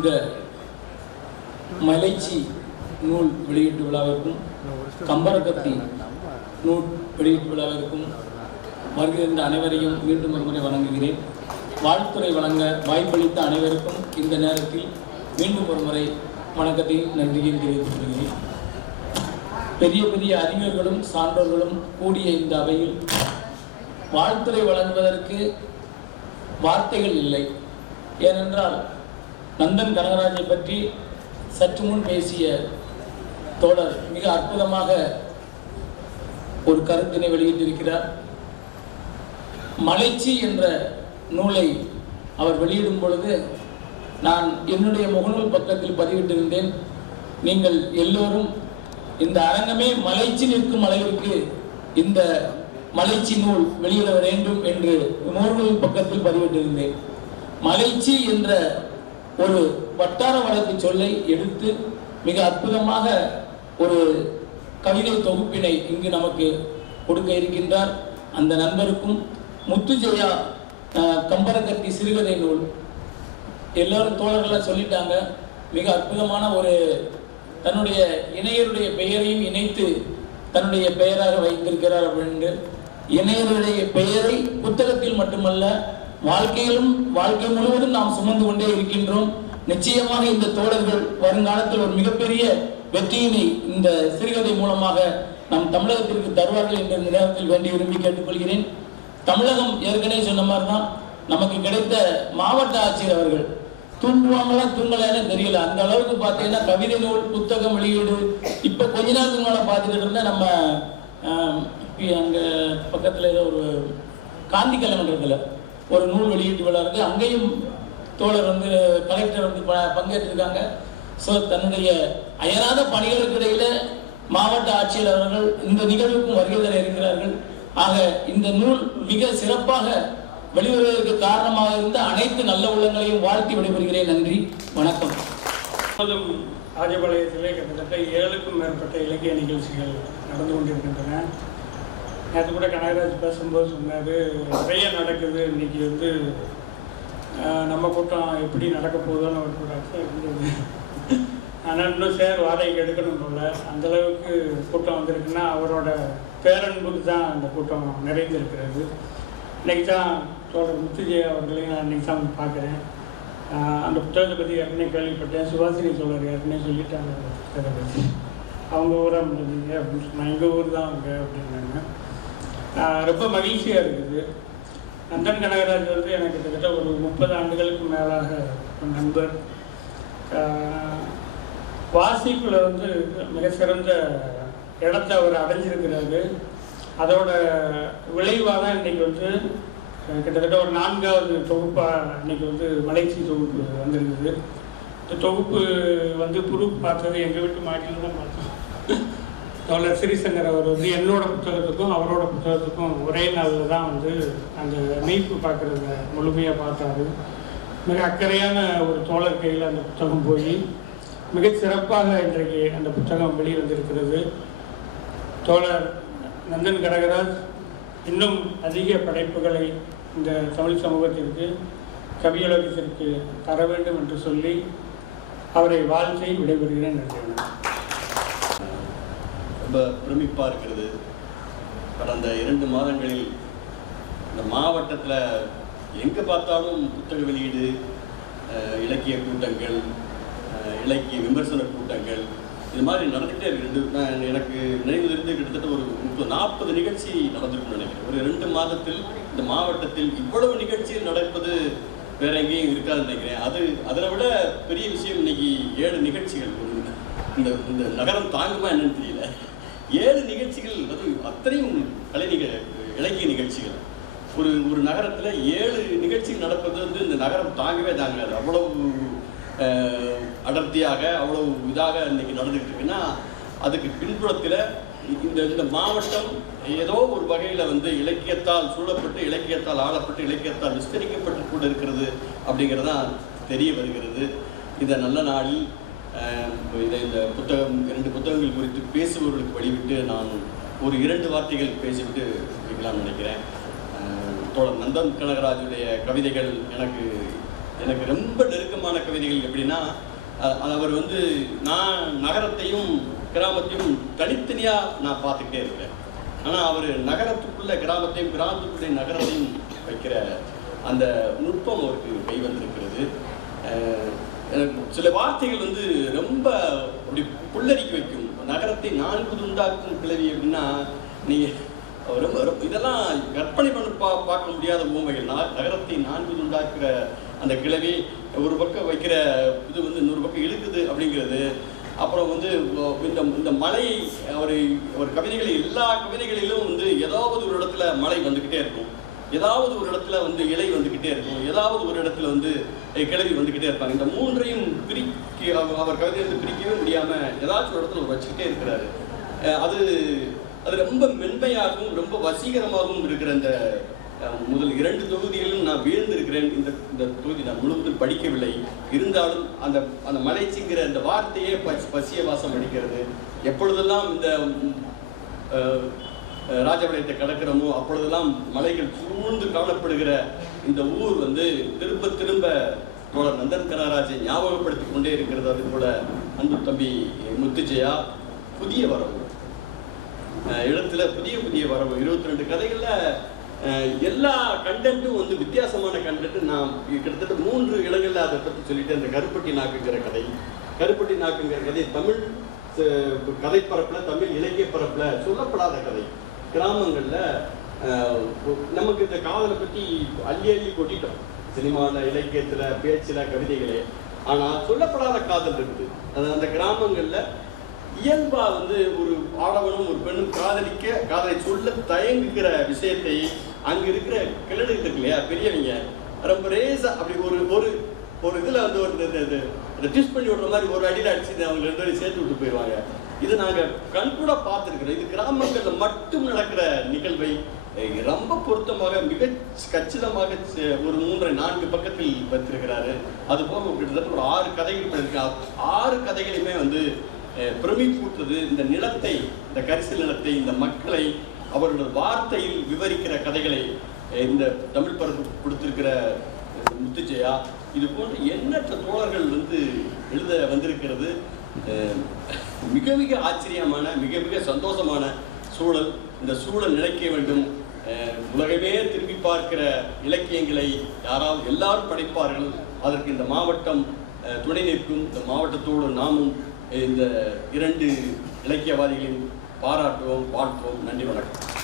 இந்த மலைச்சி நூல் வெளியீட்டு விழாவிற்கும் கம்பரகத்தி நூல் வெளியீட்டு விழாவிற்கும் வருகின்ற அனைவரையும் மீண்டும் ஒருமுறை வணங்குகிறேன். வாழ்த்துறை வழங்க வாய்ப்பளித்த அனைவருக்கும் இந்த நேரத்தில் மீண்டும் ஒருமுறை வணக்கத்தை நன்றியை தெரிவித்துக் கொள்கிறேன். பெரிய பெரிய அறிஞர்களும் சான்றோர்களும் கூடிய இந்த அவையில் வாழ்த்துறை வழங்குவதற்கு வார்த்தைகள் இல்லை. ஏனென்றால் நந்தன் கனகராஜை பற்றி சற்று முன் பேசிய தோழர் மிக அற்புதமாக ஒரு கருத்தினை வெளியிட்டிருக்கிறார். மலைச்சி என்ற நூலை அவர் வெளியிடும் பொழுது நான் என்னுடைய முகநூல் பக்கத்தில் பதிவிட்டிருந்தேன். நீங்கள் எல்லோரும் இந்த அரங்கமே மலைச்சி நிற்கும் அளவிற்கு இந்த மலைச்சி நூல் வெளியிட வேண்டும் என்று முகநூல் பக்கத்தில் பதிவிட்டிருந்தேன். மலைச்சி என்ற ஒரு வட்டார வழக்கு சொல்லை எடுத்து மிக அற்புதமாக ஒரு கவிதை தொகுப்பினை இங்கு நமக்கு கொடுக்க இருக்கின்றார். அந்த நண்பருக்கும் முத்துஜெயா கம்பரகத்தி சிறுகதை நூல் எல்லோரும் தோழர்களாக சொல்லிட்டாங்க. மிக அற்புதமான ஒரு தன்னுடைய இணையருடைய பெயரையும் இணைத்து தன்னுடைய பெயராக வைத்திருக்கிறார். அப்படின்னு இணையருடைய பெயரை புத்தகத்தில் மட்டுமல்ல வாழ்க்கையிலும் வாழ்க்கை முழுவதும் நாம் சுமந்து கொண்டே இருக்கின்றோம். நிச்சயமாக இந்த தோழர்கள் வருங்காலத்தில் ஒரு மிகப்பெரிய வெற்றியினை இந்த சிறுகதை மூலமாக நம் தமிழகத்திற்கு தருவார்கள் என்ற நேரத்தில் வேண்டி விரும்பி கேட்டுக்கொள்கிறேன். தமிழகம் ஏற்கனவே சொன்ன மாதிரி தான் நமக்கு கிடைத்த மாவட்ட ஆட்சியர் அவர்கள் தூங்குவாங்களா தூங்கலான்னு தெரியல. அந்த அளவுக்கு பார்த்தீங்கன்னா கவிதை நூல் புத்தகம் வெளியீடு இப்போ கொஞ்ச நேரத்துக்கு மேலே பார்த்துக்கிட்டு இருந்தால் நம்ம அங்கே பக்கத்தில் ஏதோ ஒரு காந்தி கலைமன்றத்தில் ஒரு நூல் வெளியீட்டு விழா இருக்குது. அங்கேயும் தோழர் கலெக்டர் பங்கேற்றிருக்காங்க. ஸோ தன்னுடைய அயராத பணிகளுக்கு இடையில மாவட்ட ஆட்சியர் அவர்கள் இந்த நிகழ்வுக்கும் வருகை தர இருக்கிறார்கள். ஆக இந்த நூல் மிக சிறப்பாக வெளிவருவதற்கு காரணமாக இருந்த அனைத்து நல்ல உள்ளங்களையும் வாழ்த்தி விடைபெறுகிறேன். நன்றி, வணக்கம். ராஜபாளையத்திலே கிட்டத்தட்ட 7க்கும் மேற்பட்ட இலக்கிய நிகழ்ச்சிகள் நடந்து கொண்டிருக்கின்றன. நேற்று கூட கனகராஜ் பேசும்போது சொன்னார், நிறைய நடக்குது. இன்னைக்கு நம்ம கூட்டம் எப்படி நடக்க போகுதோன்னு ஒரு கூட இருந்தது. ஆனால் இன்னும் வாடகைக்கு எடுக்கணும் போல அந்தளவுக்கு கூட்டம் வந்திருக்குன்னா அவரோட பேரன்புக்கு தான் அந்த கூட்டம் நிறைந்திருக்கிறது. இன்றைக்கி தான் தோழர் முத்துஜெயா அவர்களையும் நான் இன்றைக்கி தான் பார்க்குறேன். அந்த புத்தகத்தை பற்றி ஏற்கனவே கேள்விப்பட்டேன். சுபாசினி தோழர் ஏற்கனவே சொல்லிட்டாங்க அந்த புத்தகத்தை பற்றி. அவங்க ஊராக முடிஞ்சீங்க அப்படின்னு சொன்னாங்க. எங்கள் ஊர் தான் அவங்க அப்படின்னாங்க. ரொம்ப மகிழ்ச்சியாக இருக்குது. நந்தன் கனகராஜ் எனக்கு கிட்டத்தட்ட ஒரு 30 ஆண்டுகளுக்கு மேலாக ஒரு நண்பர். வாசிப்பில் மிக சிறந்த இடத்தை அவர் அடைஞ்சிருக்கிறாரு. அதோட விளைவாக தான் இன்றைக்கி கிட்டத்தட்ட ஒரு 4வது தொகுப்பாக இன்றைக்கி மலைச்சி தொகுப்பு வந்திருக்குது. இந்த தொகுப்பு ப்ரூஃப் பார்த்தது எங்கள் வீட்டு மாட்டில் தான் பார்த்தோம். தோழர் ஸ்ரீசங்கர் அவர் என்னோட புத்தகத்துக்கும் அவரோட புத்தகத்துக்கும் ஒரே நாளில் தான் அந்த மெய்ப்பு பார்க்குறத முழுமையாக பார்த்தாரு. மிக அக்கறையான ஒரு தோழர் கையில் அந்த புத்தகம் போய் மிக சிறப்பாக இன்றைக்கு அந்த புத்தகம் வெளிவந்திருக்கிறது. தோழர் நந்தன் கனகராஜ் இன்னும் அதிக படைப்புகளை இந்த தமிழ் சமூகத்திற்கு கவியுலகத்திற்கு தர வேண்டும் என்று சொல்லி அவரை வாழ்த்தி விடைபெறுகிறேன். நன்றி. ரொம்ப பிரமிப்பாக இருக்கிறது. கடந்த 2 மாதங்களில் இந்த மாவட்டத்தில் எங்கே பார்த்தாலும் புத்தக வெளியீடு, இலக்கிய கூட்டங்கள், இலக்கிய விமர்சன கூட்டங்கள் இது மாதிரி நடந்துகிட்டே இருக்குது. நான் எனக்கு நினைவிலிருந்து கிட்டத்தட்ட ஒரு 30-40 நிகழ்ச்சி நடந்திருக்குன்னு நினைக்கிறேன். ஒரு 2 மாதத்தில் இந்த மாவட்டத்தில் இவ்வளவு நிகழ்ச்சிகள் நடப்பது வேற எங்கேயும் இருக்காதுன்னு நினைக்கிறேன். அதில் விட பெரிய விஷயம் இன்னைக்கு 7 நிகழ்ச்சிகள். இந்த நகரம் தாங்குமா என்னன்னு தெரியல. 7 நிகழ்ச்சிகள், அது அத்தனையும் இலக்கிய நிகழ்ச்சிகள். ஒரு நகரத்தில் 7 நிகழ்ச்சிகள் நடப்பது இந்த நகரம் தாங்கவே தாங்காது. அவ்வளவு அடர்த்தியாக அவ்வளவு இதாக இன்னைக்கு நடந்துகிட்டு இருக்குன்னா அதுக்கு பின்புலத்தில் இந்த மாவட்டம் ஏதோ ஒரு வகையில் இலக்கியத்தால் சூழப்பட்டு, இலக்கியத்தால் ஆளப்பட்டு, இலக்கியத்தால் விஸ்தரிக்கப்பட்டு கூட இருக்கிறது அப்படிங்கிறதான் தெரிய வருகிறது. இந்த நல்ல நாளில் இந்த புத்தகம் 2 புத்தகங்கள் குறித்து பேசுபவர்களுக்கு வழிவிட்டு நான் ஒரு 2 வார்த்தைகள் பேசிவிட்டு வைக்கலாம்னு நினைக்கிறேன். தோழர் நந்தன் கனகராஜுடைய கவிதைகள் எனக்கு எனக்கு ரொம்ப நெருக்கமான கவிதைகள் எப்படின்னா, அவர் வந்து நான் நகரத்தையும் கிராமத்தையும் தனித்தனியாக நான் பார்த்துக்கிட்டே இருக்கிறேன். ஆனால் அவர் நகரத்துக்குள்ள கிராமத்தையும் கிராமத்துக்குள்ளே நகரத்தையும் வைக்கிற அந்த நுட்பம் அவருக்கு கை வந்திருக்கிறது. எனக்கு சில வார்த்தைகள் வந்து ரொம்ப அப்படி புல்லரிக்க வைக்கும். நகரத்தை 4 உண்டாக்கும் கிளவி அப்படின்னா, நீங்கள் ரொம்ப இதெல்லாம் கற்பனை பண்ணி பார்க்க முடியாத ஊமைகள். நகரத்தை 4 உண்டாக்குற அந்த கிளவி ஒரு பக்கம் வைக்கிற இது வந்து இன்னொரு பக்கம் இழுக்குது அப்படிங்கிறது. அப்புறம் வந்து இந்த மழை அவர் கவிதைகள் எல்லா கவிதைகளிலும் வந்து ஏதாவது ஒரு இடத்துல மழை வந்துக்கிட்டே இருக்கும், ஏதாவது ஒரு இடத்துல வந்து இலை வந்துக்கிட்டே இருக்கும், ஏதாவது ஒரு இடத்துல வந்து கிளவி வந்துக்கிட்டே இருப்பாங்க. இந்த மூன்றையும் அவர் கவிதையிலிருந்து பிரிக்கவே முடியாமல் ஏதாச்சும் ஒரு இடத்துல வச்சுக்கிட்டே இருக்கிறாரு. அது ரொம்ப மென்மையாகவும் ரொம்ப வசீகரமாகவும் இருக்கிற இந்த முதல் 2 தொகுதிகளிலும் நான் வீழ்ந்திருக்கிறேன். இந்த தொகுதி நான் முழுவதும் படிக்கவில்லை. இருந்தாலும் அந்த மலைச்சிங்கிற அந்த வார்த்தையே பசிய வாசம் அடிக்கிறது. எப்பொழுதெல்லாம் இந்த ராஜபாளையத்தை கடக்கிறோமோ அப்பொழுதெல்லாம் மலைகள் சூழ்ந்து காணப்படுகிற இந்த ஊர் வந்து திரும்ப திரும்ப தோழர் நந்தன் கனகராஜை ஞாபகப்படுத்தி கொண்டே இருக்கிறது. அது போல அன்பு தம்பி முத்துஜெயா புதிய வரவு இடத்துல புதிய வரவு 22 கதைகளில் எல்லா கண்டென்ட்டும் வந்து வித்தியாசமான கண்டென்ட். நான் கிட்டத்தட்ட 3 இடங்களில் அதை பற்றி சொல்லிட்டு, அந்த கருப்பட்டி நாக்குங்கிற கதை தமிழ் கதைப்பரப்பில், தமிழ் இலக்கிய பரப்பில் சொல்லப்படாத கதை. கிராமங்களில் நமக்கு இந்த காதலை பற்றி அள்ளி கொட்டிட்டோம், சினிமாவில், இலக்கியத்தில், பேச்சில், கவிதைகளே. ஆனால் சொல்லப்படாத காதல் இருக்குது. அந்த கிராமங்களில் இயல்பா வந்து ஒரு ஆடவனும் ஒரு பெண்ணும் காதலை சொல்ல தயங்குகிற விஷயத்தை அங்க இருக்கிற கிழடுகள் இருக்கு இல்லையா, பெரியவங்க ரொம்ப ரேசா அப்படி ஒரு இதுல வந்து ஒரு ட்விஸ்ட் பண்ணி விடுற மாதிரி ஒரு அடியில் அடிச்சு அவங்க 2 பேரும் சேர்த்து விட்டு போயிடுவாங்க. இது நாங்க கண்கூட பார்த்துருக்கிறோம். இது கிராமங்கள்ல மட்டும் நடக்கிற நிகழ்வை ரொம்ப பொருத்தமாக மிக கச்சிதமாக ஒரு 3-4 பக்கத்தில் வைத்திருக்கிறாரு. அது போக கிட்டத்தட்ட ஒரு 6 கதைகள் இருக்கு. 6 கதைகளுமே வந்து பிரமிப்பூட்டுறது. இந்த நிலத்தை, இந்த கரிசல் நிலத்தை, இந்த மக்களை அவர்களோட வார்த்தையில் விவரிக்கிற கதைகளை இந்த தமிழ் பரப்பு கொடுத்திருக்கிற முத்துஜெயா, இது போன்ற எண்ணற்ற தோழர்கள் வந்து எழுத வந்திருக்கிறது. மிக மிக ஆச்சரியமான, மிக மிக சந்தோஷமான சூழல். இந்த சூழல் நிலைக்க வேண்டும். உலகமே திரும்பி பார்க்கிற இலக்கியங்களை எல்லாரும் படைப்பார்கள். அதற்கு இந்த மாவட்டம் துணை நிற்கும். இந்த மாவட்டத்தோடு நாமும் இந்த 2 இலக்கியவாதிகளையும் பாராட்டுவோம், வாழ்த்துவோம். நன்றி, வணக்கம்.